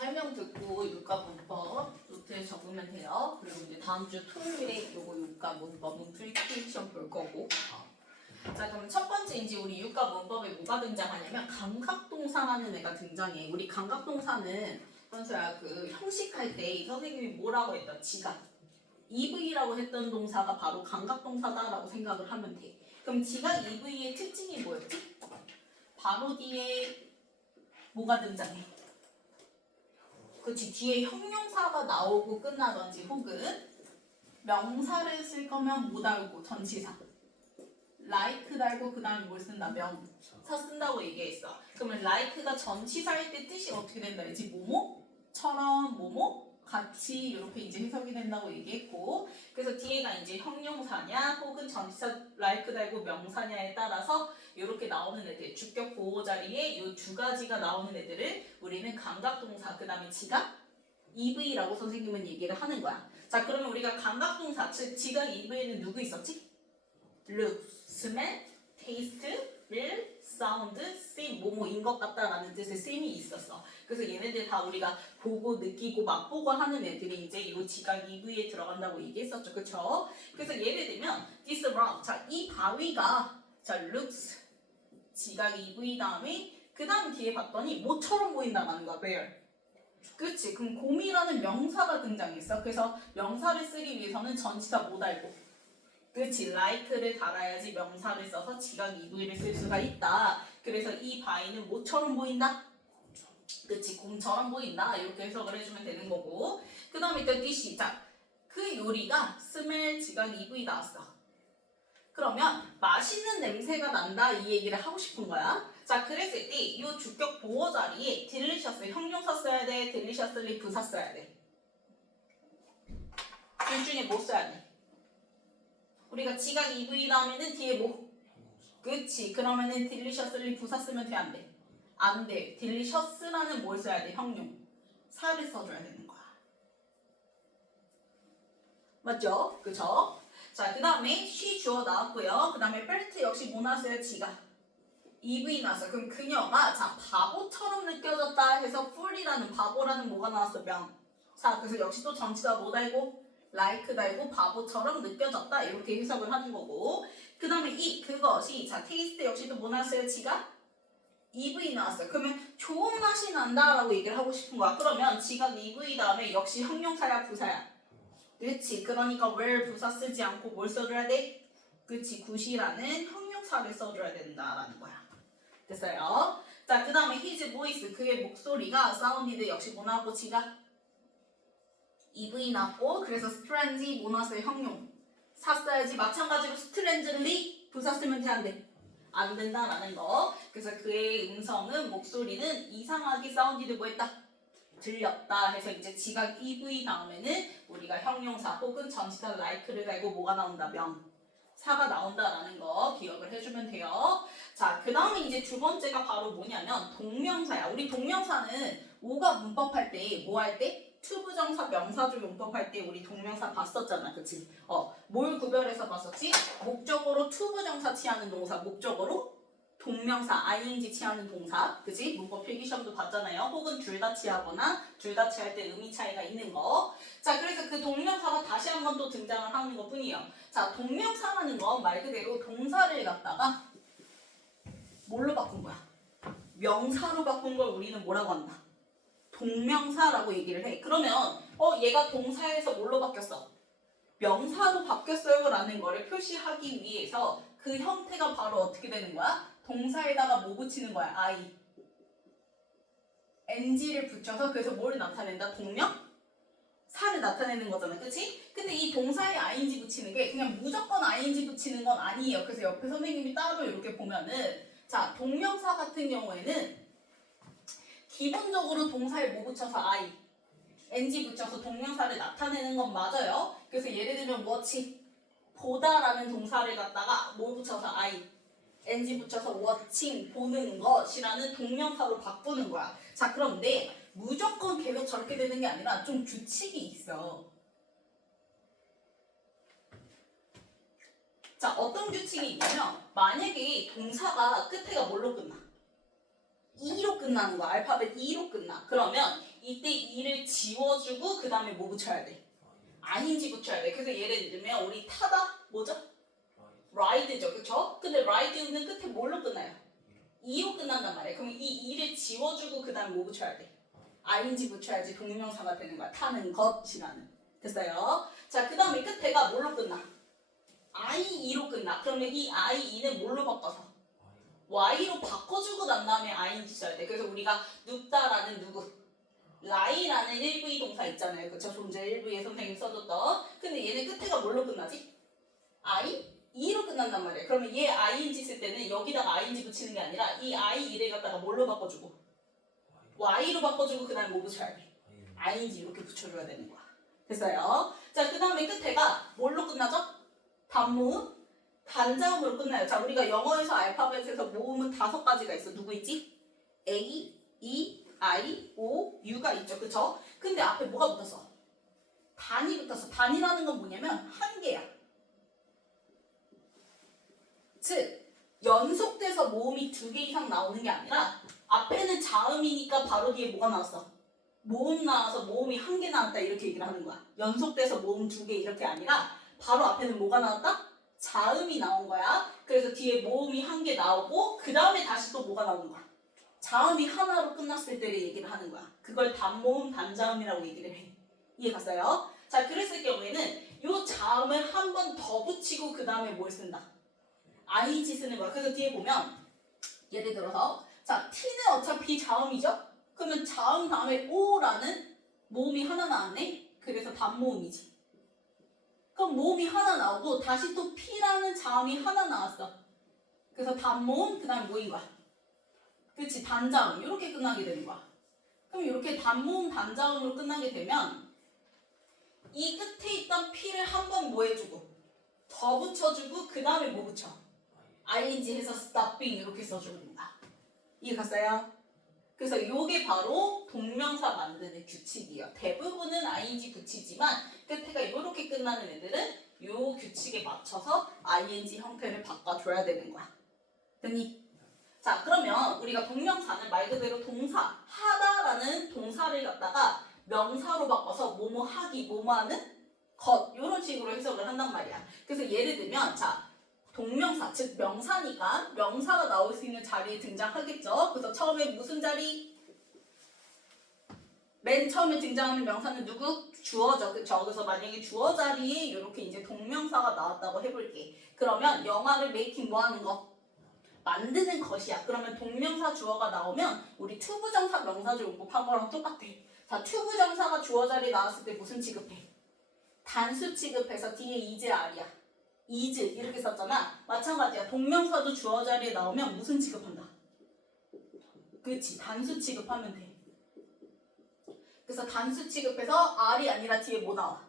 설명 듣고 유가 문법 노트에 적으면 돼요. 그리고 이제 다음 주 토요일에 요거 유가 문법 문프리케이션 볼 거고. 자, 그럼 첫 번째 이제 우리 유가 문법에 뭐가 등장하냐면 감각동사라는 애가 등장해. 우리 감각동사는 현수야 그 형식할 때 이 선생님이 뭐라고 했다? 지각. EV라고 했던 동사가 바로 감각동사다라고 생각을 하면 돼. 그럼 지각 EV의 특징이 뭐였지? 바로 뒤에 뭐가 등장해? 그치, 뒤에 형용사가 나오고 끝나던지 혹은 명사를 쓸 거면 뭐 달고 전치사 like 달고 그 다음에 뭘 쓴다? 명사 쓴다고 얘기했어. 그러면 like가 전치사일 때 뜻이 어떻게 된다 했지? 뭐뭐처럼 뭐뭐 같이 이렇게 이제 해석이 된다고 얘기했고, 그래서 뒤에가 이제 형용사냐 혹은 전치사 like 달고 명사냐에 따라서 이렇게 나오는 애들, 주격 보호 자리에 이 두 가지가 나오는 애들을 우리는 감각동사 그 다음에 지각 EV라고 선생님은 얘기를 하는 거야. 자, 그러면 우리가 감각동사 즉 지각 EV에는 누구 있었지? look, smell, taste, smell, sound, see 뭐뭐인 것 같다라는 뜻의 seem이 있었어. 그래서 얘네들 다 우리가 보고 느끼고 맛보고 하는 애들이 이제 이 지각 EV에 들어간다고 얘기했었죠, 그렇죠? 그래서 예를 들면 this rock, 자, 이 바위가 자 looks 지각 EV 다음에 그 다음 뒤에 봤더니 뭐처럼 보인다라는 거야, where. 그렇지. 그럼 곰이라는 명사가 등장했어. 그래서 명사를 쓰기 위해서는 전치사 뭐 달고? 그렇지. like를 달아야지 명사를 써서 지각 EV를 쓸 수가 있다. 그래서 이 바위는 뭐처럼 보인다? 그렇지. 곰처럼 보인다. 이렇게 해석을 해주면 되는 거고. 그 다음에 또 디시. 자, 그 요리가 smell 지각 EV 나왔어. 그러면 맛있는 냄새가 난다 이 얘기를 하고 싶은 거야. 자, 그랬을 때 이 주격 보호 자리에 delicious 형용사 써야 돼, deliciously 부사 써야 돼. 둘 중에 뭐 써야 돼? 우리가 지각 EV 다음에는 뒤에 뭐? 그치. 그러면은 deliciously 부사 쓰면 돼, 안 돼? 안 돼. delicious라는 뭘 써야 돼? 형용사를 써줘야 되는 거야. 맞죠? 그쵸? 자, 그 다음에 she 주어 나왔고요. 그 다음에 belt 역시 뭐 나왔어요? 지각 EV 나왔어요. 그럼 그녀가 자 바보처럼 느껴졌다 해서 fool이라는 바보라는 뭐가 나왔어? 명사. 그래서 역시 또 전치사 뭐 달고? like 달고 바보처럼 느껴졌다 이렇게 해석을 하는 거고, 그 다음에 이 그것이 자 taste 역시 또 뭐 나왔어요? 지각 EV 나왔어요. 그러면 좋은 맛이 난다라고 얘기를 하고 싶은 거야. 그러면 지각 EV 다음에 역시 형용사야 부사야? 그렇지. 그러니까 where 부사 쓰지 않고 뭘 써줘야 돼? 그렇지. 굿이라는 형용사를 써줘야 된다라는 거야. 됐어요? 자, 그 다음에 his voice 그의 목소리가 sounded 역시 뭐 나왔고 지각 EV 나왔고, 그래서 strange 뭐 나왔어요? 형용사 써야지. 마찬가지로 strangely 부사 쓰면 돼, 안 돼? 안 된다라는 거. 그래서 그의 음성은 목소리는 이상하게 sounded 뭐 했다? 들렸다 해서 이제 지각 EV 다음에는 우리가 형용사 혹은 전치사 like를 달고 뭐가 나온다? 명사가 나온다라는 거 기억을 해주면 돼요. 자, 그 다음에 이제 두 번째가 바로 뭐냐면 동명사야. 우리 동명사는 5가 문법할 때 뭐 할 때? 투부정사 명사조 문법할 때 우리 동명사 봤었잖아, 그치? 뭘 구별해서 봤었지? 목적어로 투부정사 취하는 동사, 목적어로 동명사 ing 취하는 동사, 그치? 문법 필기시험도 봤잖아요. 혹은 둘 다 취하거나 둘 다 취할 때 의미 차이가 있는 거. 자, 그래서 그 동명사가 다시 한번 또 등장을 하는 것 뿐이에요. 자, 동명사라는 건 말 그대로 동사를 갖다가 뭘로 바꾼 거야? 명사로 바꾼 걸 우리는 뭐라고 한다? 동명사라고 얘기를 해. 그러면 얘가 동사에서 뭘로 바뀌었어? 명사로 바뀌었어요 라는 거를 표시하기 위해서 그 형태가 바로 어떻게 되는 거야? 동사에다가 뭐 붙이는 거야? ng를 붙여서 그래서 뭘 나타낸다? 동명사를 나타내는 거잖아, 그치? 근데 이 동사에 ing 붙이는 게 그냥 무조건 ing 붙이는 건 아니에요. 그래서 옆에 선생님이 따로 이렇게 보면은 자, 동명사 같은 경우에는 기본적으로 동사에 뭐 붙여서 ng 붙여서 동명사를 나타내는 건 맞아요. 그래서 예를 들면 watch 보다라는 동사를 갖다가 뭘 붙여서 ng 붙여서 watching 보는 것이라는 동명사로 바꾸는 거야. 자, 그런데 무조건 계속 저렇게 되는 게 아니라 좀 규칙이 있어. 자, 어떤 규칙이 있냐면 만약에 동사가 끝에가 뭘로 끝나? E로 끝나는 거야. 알파벳 E로 끝나. 그러면 이때 이를 지워주고 그 다음에 뭐 붙여야 돼? ing 붙여야 돼. 그래서 예를 들면 우리 타다 뭐죠? ride죠, 그쵸? 근데 ride는 끝에 뭘로 끝나요? e로 끝난단 말이에요. 그러면 이 e를 지워주고 그 다음에 뭐 붙여야 돼? ing 붙여야지 동명사가 되는 거야. 타는 것이라는. 됐어요? 자, 그 다음에 끝에가 뭘로 끝나? IE로 끝나. 그러면 이 IE는 뭘로 바꿔서? Y로 바꿔주고 난 다음에 ing 써야 돼. 그래서 우리가 눕다라는 누구? lie라는 1V 동사 있잖아요. 그쵸? 좀 전에 1V에 선생님 써줬던. 근데 얘는 끝에가 뭘로 끝나지? I? E로 끝난단 말이에요. 그러면 얘 ing 쓸 때는 여기다가 ing 붙이는 게 아니라 이 IE를 갖다가 뭘로 바꿔주고? Y로 바꿔주고 그 다음에 뭐 붙여야 돼? ing 이렇게 붙여줘야 되는 거야. 됐어요? 자, 그 다음에 끝에가 뭘로 끝나죠? 단모음? 단자음으로 끝나요. 자, 우리가 영어에서 알파벳에서 모음은 5가지가 있어. 누구 있지? A, E, I, O, U가 있죠. 그쵸? 근데 앞에 뭐가 붙었어? 단이 붙었어. 단이라는 건 뭐냐면 한 개야. 즉, 연속돼서 모음이 2개 이상 나오는 게 아니라 앞에는 자음이니까 바로 뒤에 뭐가 나왔어? 모음 나와서 모음이 1개 나왔다 이렇게 얘기를 하는 거야. 연속돼서 모음 2개 이렇게 아니라 바로 앞에는 뭐가 나왔다? 자음이 나온 거야. 그래서 뒤에 모음이 1개 나오고 그 다음에 다시 또 뭐가 나오는 거야? 자음이 하나로 끝났을 때를 얘기를 하는 거야. 그걸 단모음, 단자음이라고 얘기를 해. 이해 갔어요? 자, 그랬을 경우에는 요 자음을 한 번 더 붙이고 그 다음에 뭘 쓴다? ing 쓰는 거야. 그래서 뒤에 보면 예를 들어서 자, t는 어차피 자음이죠? 그러면 자음 다음에 o라는 모음이 하나 나왔네? 그래서 단모음이지. 그럼 모음이 하나 나오고 다시 또 p라는 자음이 하나 나왔어. 그래서 단모음, 그 다음에 뭐인 거야? 그치, 단자음. 이렇게 끝나게 되는 거야. 그럼 이렇게 단모음, 단자음으로 끝나게 되면 이 끝에 있던 p를 한 번 뭐 해주고 더 붙여주고 그 다음에 뭐 붙여? ing 해서 stopping 이렇게 써주는 거야. 이해 갔어요? 그래서 요게 바로 동명사 만드는 규칙이에요. 대부분은 ing 붙이지만 끝에가 이렇게 끝나는 애들은 요 규칙에 맞춰서 ing 형태를 바꿔줘야 되는 거야. 됐니? 자, 그러면 우리가 동명사는 말 그대로 동사, 하다라는 동사를 갖다가 명사로 바꿔서 뭐뭐 하기, 뭐뭐 하는 것 이런 식으로 해석을 한단 말이야. 그래서 예를 들면 자, 동명사, 즉 명사니까 명사가 나올 수 있는 자리에 등장하겠죠. 그래서 처음에 무슨 자리? 맨 처음에 등장하는 명사는 누구? 주어죠. 그쵸? 그래서 만약에 주어 자리에 이렇게 이제 동명사가 나왔다고 해볼게. 그러면 영화를 메이킹 뭐 하는 거? 만드는 것이야. 그러면 동명사 주어가 나오면 우리 투부정사 명사절 용법한 거랑 똑같아. 자, 투부정사가 주어 자리에 나왔을 때 무슨 취급해? 단수 취급해서 뒤에 is, are야. is 이렇게 썼잖아. 마찬가지야. 동명사도 주어 자리에 나오면 무슨 취급한다? 그치, 단수 취급하면 돼. 그래서 단수 취급해서 R이 아니라 뒤에 뭐 나와?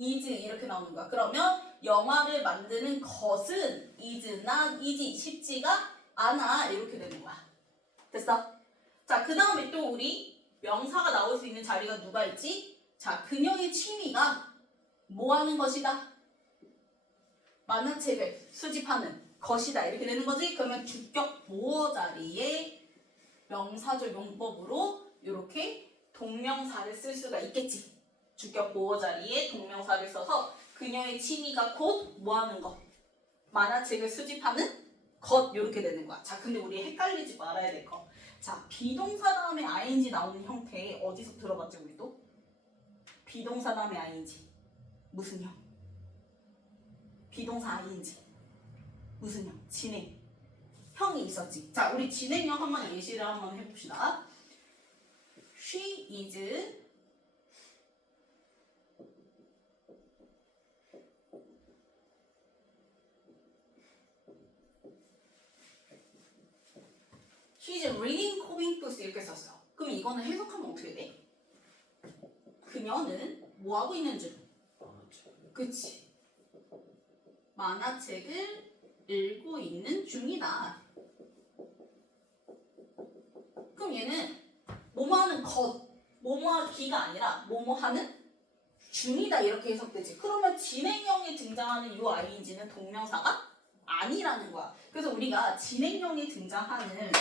is 이렇게 나오는 거야. 그러면 영화를 만드는 것은 is, not is 쉽지가 않아 이렇게 되는 거야. 됐어? 자, 그 다음에 또 우리 명사가 나올 수 있는 자리가 누가 있지? 자, 그녀의 취미가 뭐 하는 것이다? 만화책을 수집하는 것이다 이렇게 되는 거지. 그러면 주격 보어 자리에 명사절 용법으로 이렇게 동명사를 쓸 수가 있겠지. 주격 보어 자리에 동명사를 써서 그녀의 취미가 곧 뭐 하는 것? 만화책을 수집하는 것 이렇게 되는 거야. 자, 근데 우리 헷갈리지 말아야 될 거. 자, 비동사 다음에 ing 나오는 형태 어디서 들어봤지 우리도? 비동사 다음에 ing 무슨 형? 비동사 ing 무슨 형? 진행 형이 있었지. 자, 우리 진행형 한번 예시를 한번 해봅시다. She is She's reading comic books 이렇게 썼어. 그럼 이거는 해석하면 어떻게 돼? 그녀는 뭐 하고 있는 줄? 그치. 만화책을 읽고 있는 중이다. 그럼 얘는 뭐뭐 하는 것, 뭐뭐 하기가 아니라 뭐뭐 하는 중이다 이렇게 해석되지. 그러면 진행형에 등장하는 이 ing는 동명사가 아니라는 거야. 그래서 우리가 진행형에 등장하는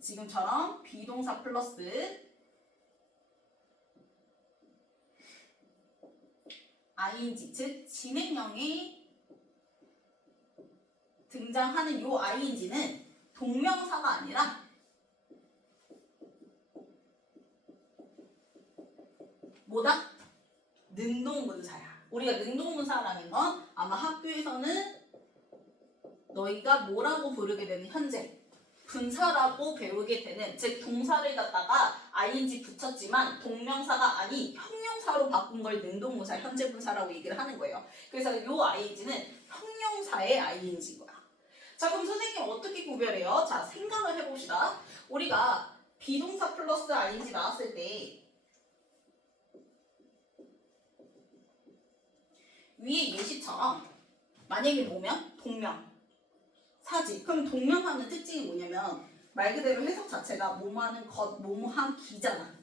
지금처럼 비동사 플러스 ing, 즉 진행형에 등장하는 요 ing는 동명사가 아니라 뭐다? 능동문사야. 우리가 능동문사라는 건 아마 학교에서는 너희가 뭐라고 부르게 되는 현재 분사라고 배우게 되는, 즉 동사를 갖다가 ing 붙였지만 동명사가 아닌 형용사로 바꾼 걸 능동문사, 현재분사라고 얘기를 하는 거예요. 그래서 요 ing는 형용사의 ing인 거야. 자, 그럼 선생님 어떻게 구별해요? 자, 생각을 해봅시다. 우리가 비동사 플러스 ing 나왔을 때 위에 예시처럼 만약에 뭐면 동명 사지. 그럼 동명하는 특징이 뭐냐면 말 그대로 해석 자체가 뭐뭐하는 것, 뭐뭐한 기잖아.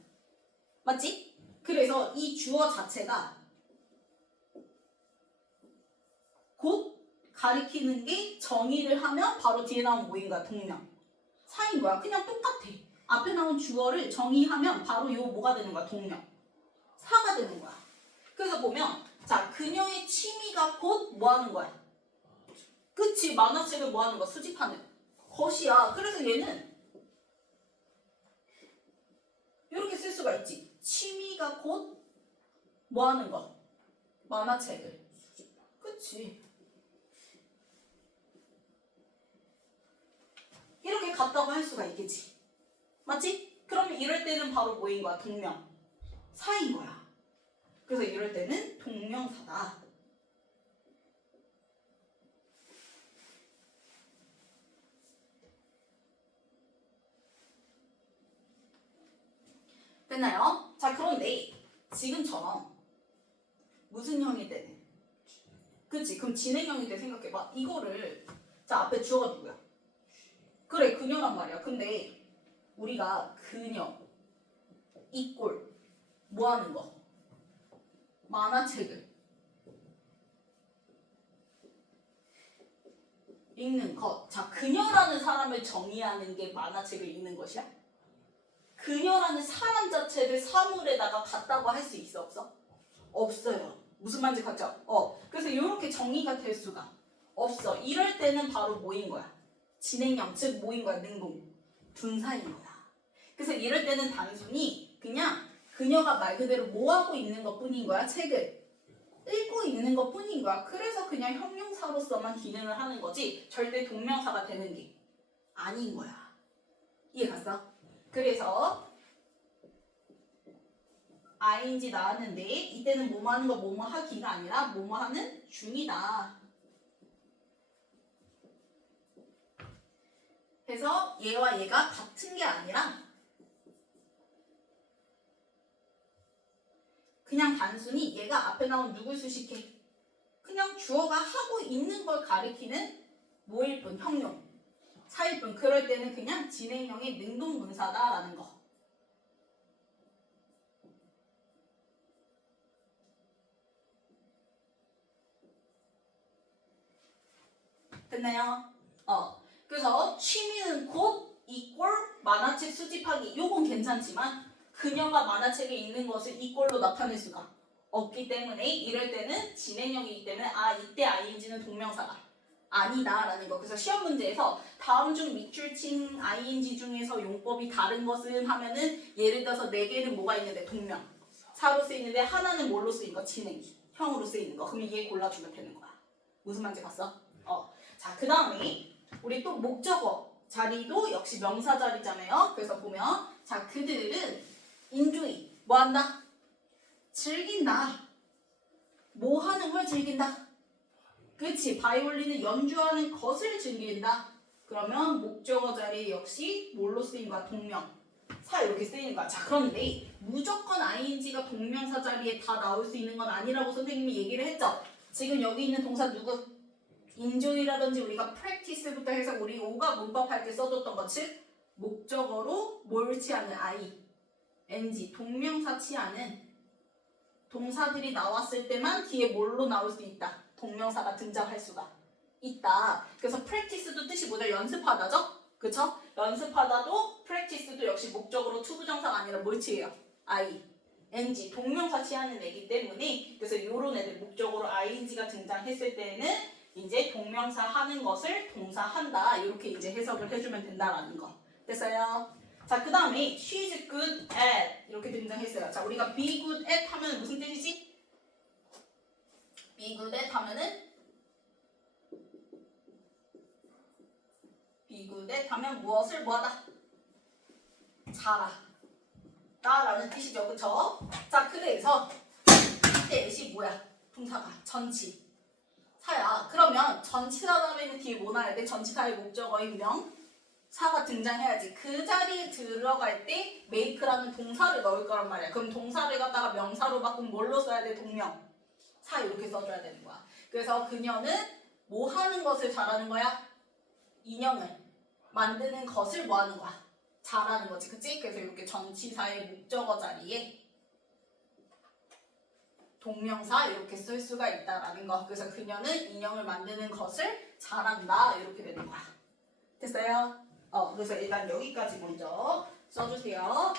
맞지? 그래서 이 주어 자체가 곧 가리키는 게 정의를 하면 바로 뒤에 나온 뭐인 거야? 동명. 사인 거야. 그냥 똑같아. 앞에 나온 주어를 정의하면 바로 요 뭐가 되는 거야? 동명. 사가 되는 거야. 그래서 보면 자, 그녀의 취미가 곧 뭐 하는 거야? 그치, 만화책을 뭐 하는 거야? 수집하는 것이야. 그래서 얘는 이렇게 쓸 수가 있지. 취미가 곧 뭐 하는 거? 만화책을. 그치. 이렇게 같다고 할 수가 있겠지. 맞지? 그러면 이럴 때는 바로 뭐인 거야? 동명. 사인 거야. 그래서 이럴 때는 동명사다. 됐나요? 자, 그런데 지금처럼 무슨 형일 때는? 그치? 그럼 진행형일 때 생각해봐. 이거를 자, 앞에 주어가 누구야? 그래, 그녀란 말이야. 근데 우리가 그녀 이꼴 뭐 하는 거? 만화책을 읽는 것. 자, 그녀라는 사람을 정의하는 게 만화책을 읽는 것이야? 그녀라는 사람 자체를 사물에다가 갖다고 할 수 있어, 없어? 없어요. 무슨 말인지 같죠? 그래서 이렇게 정의가 될 수가 없어. 이럴 때는 바로 뭐인 거야? 진행형, 즉 뭐인 거야? 능동. 분사인 거야. 그래서 이럴 때는 단순히 그냥 그녀가 말 그대로 뭐 하고 있는 것 뿐인 거야? 책을 읽고 있는 것 뿐인 거야. 그래서 그냥 형용사로서만 기능을 하는 거지 절대 동명사가 되는 게 아닌 거야. 이해 갔어? 그래서 ing 나왔는데 이때는 뭐뭐 하는 거 뭐뭐 하기가 아니라 뭐뭐 하는 중이다. 그래서 얘와 얘가 같은 게 아니라 그냥 단순히 얘가 앞에 나온 누굴 수식해? 그냥 주어가 하고 있는 걸 가리키는 뭐일 뿐, 형용, 사일 뿐. 그럴 때는 그냥 진행형의 능동문사다라는 거. 됐나요? 그래서 취미는 곧 이꼴 만화책 수집하기. 요건 괜찮지만 그녀가 만화책에 읽는 것을 이꼴로 나타낼 수가 없기 때문에 이럴 때는 진행형이기 때문에 이때 ing는 동명사가 아니다라는 거. 그래서 시험 문제에서 다음 중 밑줄친 ing 중에서 용법이 다른 것은 하면은 예를 들어서 4개는 뭐가 있는데 동명 사로 쓰이는데 하나는 뭘로 쓰인 거? 진행형으로 쓰이는 거. 그러면 얘 골라주면 되는 거야. 무슨 말인지 봤어? 자, 그 다음에 우리 또 목적어 자리도 역시 명사 자리잖아요. 그래서 보면 자, 그들은 enjoy 뭐 한다? 즐긴다. 뭐 하는 걸 즐긴다? 그치, 바이올린을 연주하는 것을 즐긴다. 그러면 목적어 자리 역시 뭘로 쓰인 거야? 동명. 사 이렇게 쓰이는 거야. 자, 그런데 무조건 ing가 동명사 자리에 다 나올 수 있는 건 아니라고 선생님이 얘기를 했죠. 지금 여기 있는 동사 누구? enjoy라든지 우리가 practice부터 해서 우리 5가 문법할 때 써줬던 것, 즉 목적어로 뭘 취하는 ing, 동명사 취하는 동사들이 나왔을 때만 뒤에 뭘로 나올 수 있다. 동명사가 등장할 수가 있다. 그래서 practice도 뜻이 뭐죠? 연습하다죠? 그쵸? 연습하다도 practice도 역시 목적으로 투부정사가 아니라 뭘 취해요? NG 동명사 취하는 애기 때문에 그래서 요런 애들 목적으로 ing가 등장했을 때는 이제 동명사 하는 것을 동사 한다 이렇게 이제 해석을 해주면 된다라는 거 됐어요? 자 그 다음에 she's good at 이렇게 등장했어요. 자 우리가 be good at 하면 무슨 뜻이지? be good at 하면은 be good at 하면 무엇을 뭐하다? 잘하다 라는 뜻이죠. 그쵸? 자 그래서 이때 at이 뭐야? 동사가 전치 사야. 그러면 전치사 다음에는 뒤에 뭐 나야 돼? 전치사의 목적어인 명사가 등장해야지. 그 자리에 들어갈 때 make라는 동사를 넣을 거란 말이야. 그럼 동사를 갖다가 명사로 바꾸면 뭘로 써야 돼? 동명사 이렇게 써줘야 되는 거야. 그래서 그녀는 뭐 하는 것을 잘하는 거야? 인형을 만드는 것을 뭐 하는 거야? 잘하는 거지. 그치? 그래서 이렇게 전치사의 목적어 자리에 동명사 이렇게 쓸 수가 있다라는 거. 그래서 그녀는 인형을 만드는 것을 잘한다 이렇게 되는 거야. 됐어요? 그래서 일단 여기까지 먼저 써주세요.